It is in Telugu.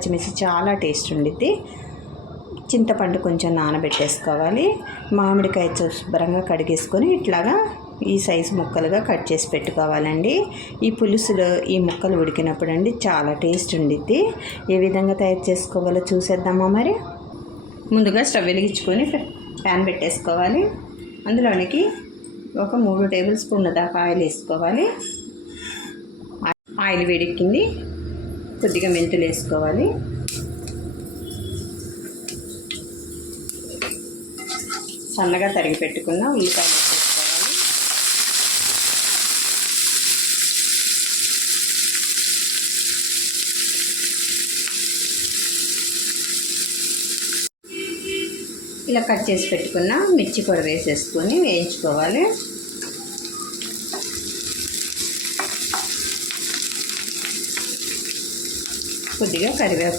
పచ్చిమిర్చి చాలా టేస్ట్ ఉండిద్ది. చింతపండు కొంచెం నానబెట్టేసుకోవాలి. మామిడికాయ శుభ్రంగా కడిగేసుకొని ఇట్లాగా ఈ సైజు ముక్కలుగా కట్ చేసి పెట్టుకోవాలండి. ఈ పులుసులో ఈ ముక్కలు ఉడికినప్పుడు అండి చాలా టేస్ట్ ఉండిద్ది. ఏ విధంగా తయారు చేసుకోవాలో చూసేద్దామా మరి. ముందుగా స్టవ్ వెలిగించుకొని ప్యాన్ పెట్టేసుకోవాలి. అందులోనికి ఒక 3 టేబుల్ స్పూన్ల దాకా ఆయిల్ వేసుకోవాలి. ఆయిల్ వేడెక్కింది, కొద్దిగా మెంతులు వేసుకోవాలి. సన్నగా తరిగి పెట్టుకున్న ఉల్లిపాయలు వేసుకోవాలి. ఇలా కట్ చేసి పెట్టుకున్న మిర్చి కూడా వేసేసుకొని వేయించుకోవాలి. కొద్దిగా కరివేపాకు